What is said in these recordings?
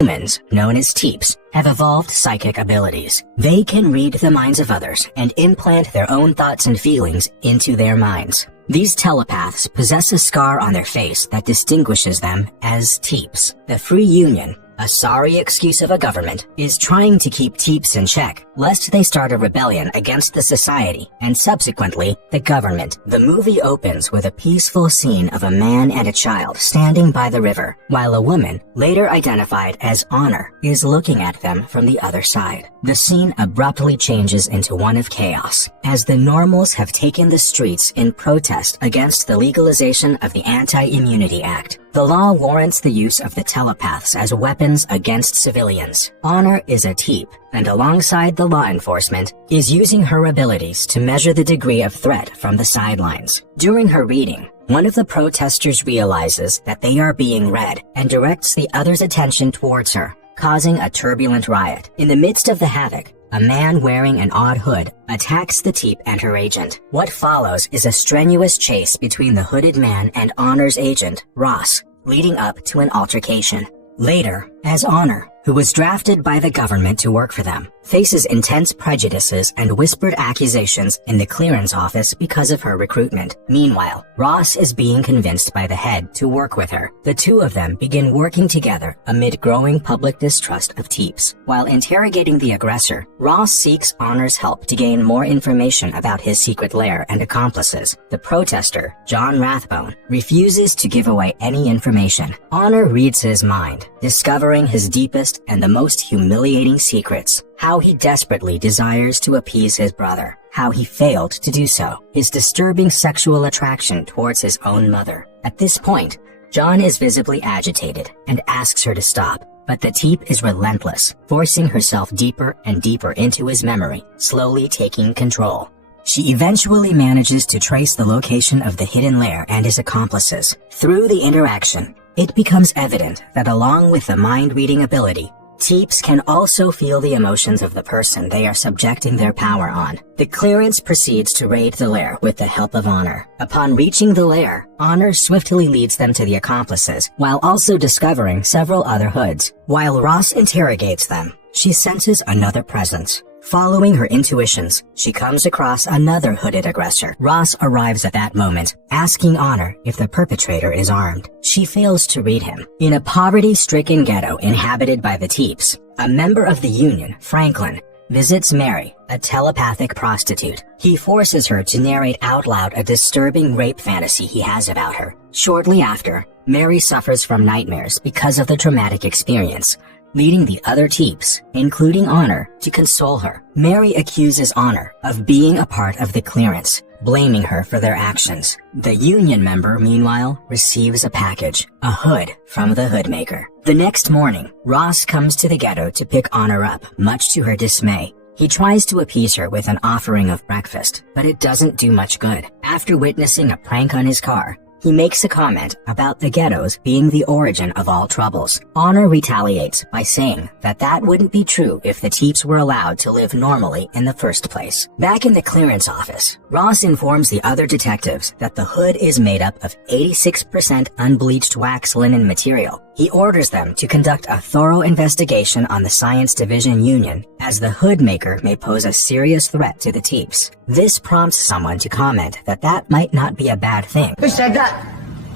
Humans, known as teeps, have evolved psychic abilities. They can read the minds of others and implant their own thoughts and feelings into their minds. These telepaths possess a scar on their face that distinguishes them as teeps. The Free Union, a sorry excuse of a government, is trying to keep teeps in check, lest they start a rebellion against the society and subsequently the government. The movie opens with a peaceful scene of a man and a child standing by the river, while a woman, later identified as Honor, is looking at them from the other side. The scene abruptly changes into one of chaos, as the normals have taken the streets in protest against the legalization of the Anti-Immunity Act. The law warrants the use of the telepaths as weapons against civilians. Honor is a teep, and alongside the law enforcement, is using her abilities to measure the degree of threat from the sidelines. During her reading, one of the protesters realizes that they are being read and directs the other's attention towards her, causing a turbulent riot. In the midst of the havoc, a man wearing an odd hood attacks the teep and her agent. What follows is a strenuous chase between the hooded man and Honor's agent, Ross, leading up to an altercation. Later, as Honor, who was drafted by the government to work for them, faces intense prejudices and whispered accusations in the clearance office because of her recruitment. Meanwhile, Ross is being convinced by the head to work with her. The two of them begin working together amid growing public distrust of teeps. While interrogating the aggressor, Ross seeks Honor's help to gain more information about his secret lair and accomplices. The protester, John Rathbone, refuses to give away any information. Honor reads his mind, discovering his deepest and the most humiliating secrets. How he desperately desires to appease his brother, how he failed to do so, his disturbing sexual attraction towards his own mother. At this point, John is visibly agitated and asks her to stop, but the teep is relentless, forcing herself deeper and deeper into his memory, slowly taking control. She eventually manages to trace the location of the hidden lair and his accomplices. Through the interaction, it becomes evident that along with the mind-reading ability, teeps can also feel the emotions of the person they are subjecting their power on. The clearance proceeds to raid the lair with the help of Honor. Upon reaching the lair, Honor swiftly leads them to the accomplices, while also discovering several other hoods. While Ross interrogates them, she senses another presence. Following her intuitions, she comes across another hooded aggressor. Ross arrives at that moment, asking Honor if the perpetrator is armed. She fails to read him. In a poverty-stricken ghetto inhabited by the teeps, a member of the union, Franklin, visits Mary, a telepathic prostitute. He forces her to narrate out loud a disturbing rape fantasy he has about her. Shortly after, Mary suffers from nightmares because of the traumatic experience, leading the other teeps, including Honor, to console her. Mary accuses Honor of being a part of the clearance, blaming her for their actions. The union member, meanwhile, receives a package, a hood from the hoodmaker. The next morning, Ross comes to the ghetto to pick Honor up, much to her dismay. He tries to appease her with an offering of breakfast, but it doesn't do much good. After witnessing a prank on his car, he makes a comment about the ghettos being the origin of all troubles. Honor retaliates by saying that wouldn't be true if the teeps were allowed to live normally in the first place. Back in the clearance office, Ross informs the other detectives that the hood is made up of 86% unbleached wax linen material. He orders them to conduct a thorough investigation on the Science Division Union, as the hood maker may pose a serious threat to the teeps. This prompts someone to comment that might not be a bad thing. Who said that?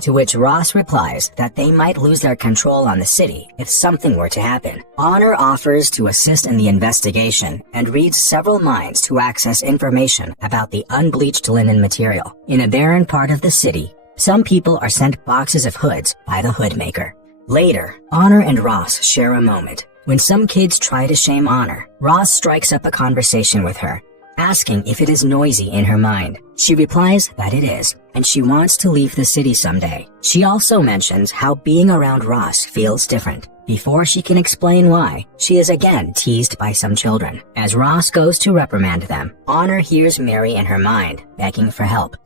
To which Ross replies that they might lose their control on the city if something were to happen. Honor offers to assist in the investigation and reads several minds to access information about the unbleached linen material. In a barren part of the city, some people are sent boxes of hoods by the hoodmaker. Later, Honor and Ross share a moment. When some kids try to shame Honor, Ross strikes up a conversation with her, asking if it is noisy in her mind. She replies that it is, and she wants to leave the city someday. She also mentions how being around Ross feels different. Before she can explain why, she is again teased by some children. As Ross goes to reprimand them, Honor hears Mary in her mind, begging for help.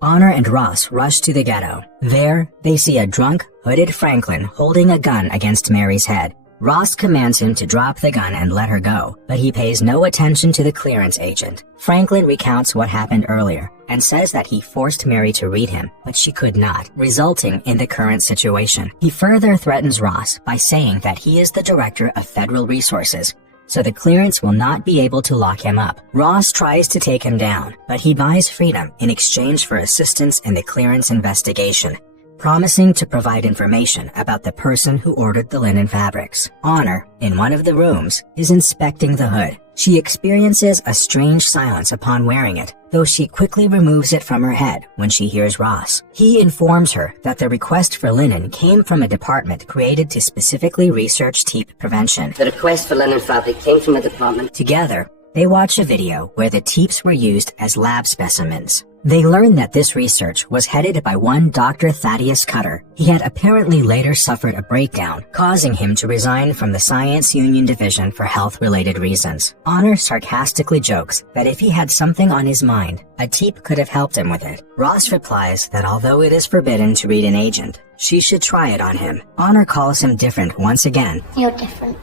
Honor and Ross rush to the ghetto. There, they see a drunk, hooded Franklin holding a gun against Mary's head. Ross commands him to drop the gun and let her go, but he pays no attention to the clearance agent. Franklin recounts what happened earlier and says that he forced Mary to read him, but she could not, resulting in the current situation. He further threatens Ross by saying that he is the director of federal resources, so the clearance will not be able to lock him up. Ross tries to take him down, but he buys freedom in exchange for assistance in the clearance investigation, promising to provide information about the person who ordered the linen fabrics. Honor, in one of the rooms, is inspecting the hood. She experiences a strange silence upon wearing it, though she quickly removes it from her head when she hears Ross. He informs her that the request for linen came from a department created to specifically research teep prevention. The request for linen fabric came from a department. Together, they watch a video where the teeps were used as lab specimens. They learn that this research was headed by one Dr. Thaddeus Cutter. He had apparently later suffered a breakdown, causing him to resign from the Science Union Division for health-related reasons. Honor sarcastically jokes that if he had something on his mind, a teep could have helped him with it. Ross replies that although it is forbidden to read an agent, she should try it on him. Honor calls him different once again. You're different.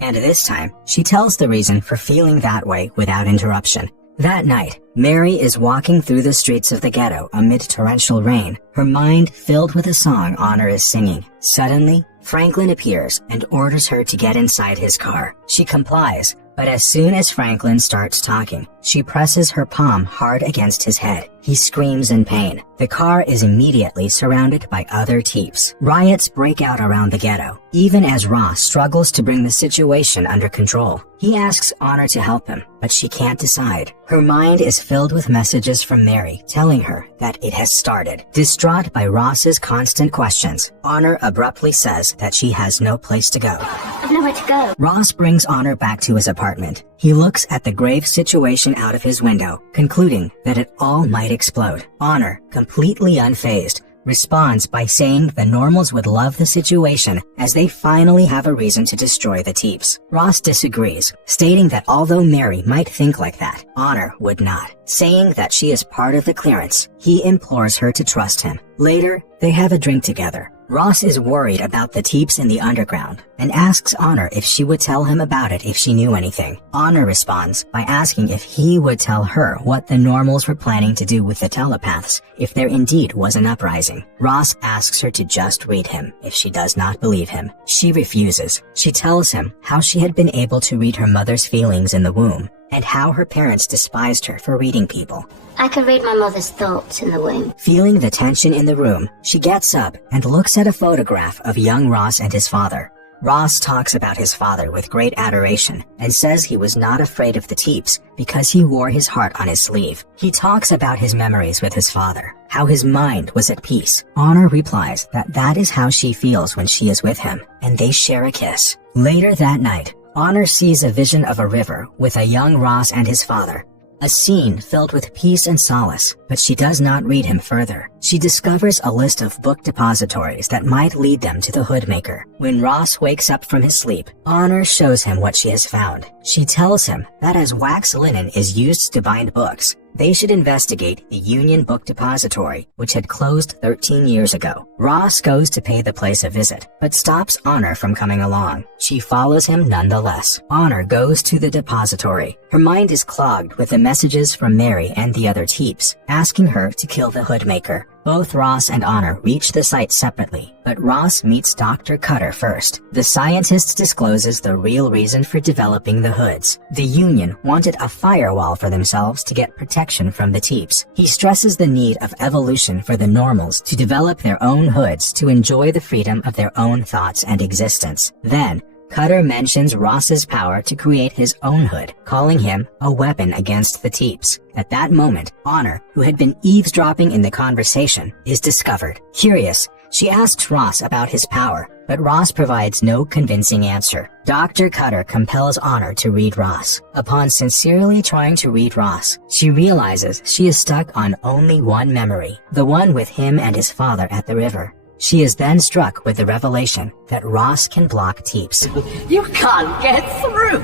And this time, she tells the reason for feeling that way without interruption. That night, Mary is walking through the streets of the ghetto amid torrential rain, her mind filled with a song Honor is singing. Suddenly, Franklin appears and orders her to get inside his car. She complies, but as soon as Franklin starts talking, she presses her palm hard against his head. He screams in pain. The car is immediately surrounded by other teeps. Riots break out around the ghetto, even as Ross struggles to bring the situation under control. He asks Honor to help him, but she can't decide. Her mind is filled with messages from Mary telling her that it has started. Distraught by Ross's constant questions, Honor abruptly says that she has no place to go. I've nowhere to go. Ross brings Honor back to his apartment. He looks at the grave situation out of his window, concluding that it all might explode. Honor, completely unfazed, responds by saying the normals would love the situation as they finally have a reason to destroy the teeps. Ross disagrees, stating that although Mary might think like that, Honor would not. Saying that she is part of the clearance, he implores her to trust him. Later, they have a drink together. Ross is worried about the teeps in the underground and asks Honor if she would tell him about it if she knew anything. Honor responds by asking if he would tell her what the normals were planning to do with the telepaths if there indeed was an uprising. Ross asks her to just read him if she does not believe him. She refuses. She tells him how she had been able to read her mother's feelings in the womb and how her parents despised her for reading people. I can read my mother's thoughts in the womb. Feeling the tension in the room, she gets up and looks at a photograph of young Ross and his father. Ross talks about his father with great adoration and says he was not afraid of the teeps because he wore his heart on his sleeve. He talks about his memories with his father, how his mind was at peace. Honor replies that that is how she feels when she is with him, and they share a kiss. Later that night, Honor sees a vision of a river with a young Ross and his father. A scene filled with peace and solace, but she does not read him further. She discovers a list of book depositories that might lead them to the hoodmaker. When Ross wakes up from his sleep, Honor shows him what she has found. She tells him that as wax linen is used to bind books, they should investigate the Union Book Depository, which had closed 13 years ago. Ross goes to pay the place a visit, but stops Honor from coming along. She follows him nonetheless. Honor goes to the depository. Her mind is clogged with the messages from Mary and the other teeps, asking her to kill the hoodmaker. Both Ross and Honor reach the site separately, but Ross meets Dr. Cutter first. The scientist discloses the real reason for developing the hoods. The Union wanted a firewall for themselves to get protection from the teeps. He stresses the need of evolution for the normals to develop their own hoods to enjoy the freedom of their own thoughts and existence. Then, Cutter mentions Ross's power to create his own hood, calling him a weapon against the teeps. At that moment, Honor, who had been eavesdropping in the conversation, is discovered. Curious, she asks Ross about his power, but Ross provides no convincing answer. Dr. Cutter compels Honor to read Ross. Upon sincerely trying to read Ross, she realizes she is stuck on only one memory, the one with him and his father at the river. She is then struck with the revelation that Ross can block teeps. You can't get through!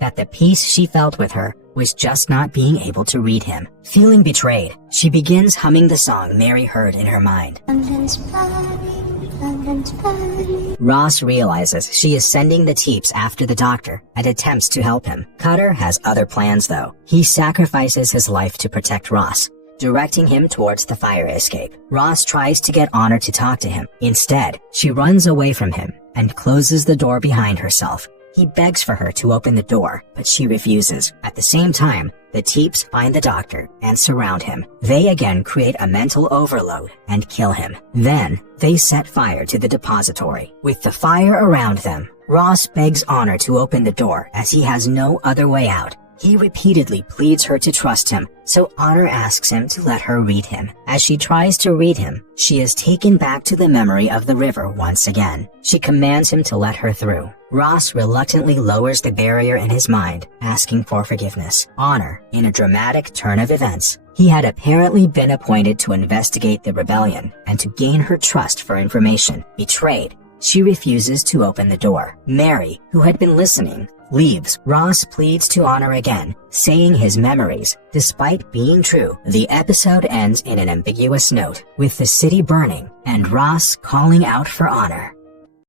That the peace she felt with her was just not being able to read him. Feeling betrayed, she begins humming the song Mary heard in her mind. London's burning, London Ross realizes she is sending the Teeps after the doctor and attempts to help him. Cutter has other plans though. He sacrifices his life to protect Ross, directing him towards the fire escape. Ross tries to get Honor to talk to him. Instead, she runs away from him and closes the door behind herself. He begs for her to open the door, but she refuses. At the same time, the Teeps find the doctor and surround him. They again create a mental overload and kill him. Then, they set fire to the depository. With the fire around them, Ross begs Honor to open the door as he has no other way out. He repeatedly pleads her to trust him, so Honor asks him to let her read him. As she tries to read him, she is taken back to the memory of the river once again. She commands him to let her through. Ross reluctantly lowers the barrier in his mind, asking for forgiveness. Honor, in a dramatic turn of events, he had apparently been appointed to investigate the rebellion and to gain her trust for information. Betrayed, she refuses to open the door. Mary, who had been listening, leaves. Ross pleads to Honor again, saying his memories, despite being true. The episode ends in an ambiguous note, with the city burning and Ross calling out for Honor.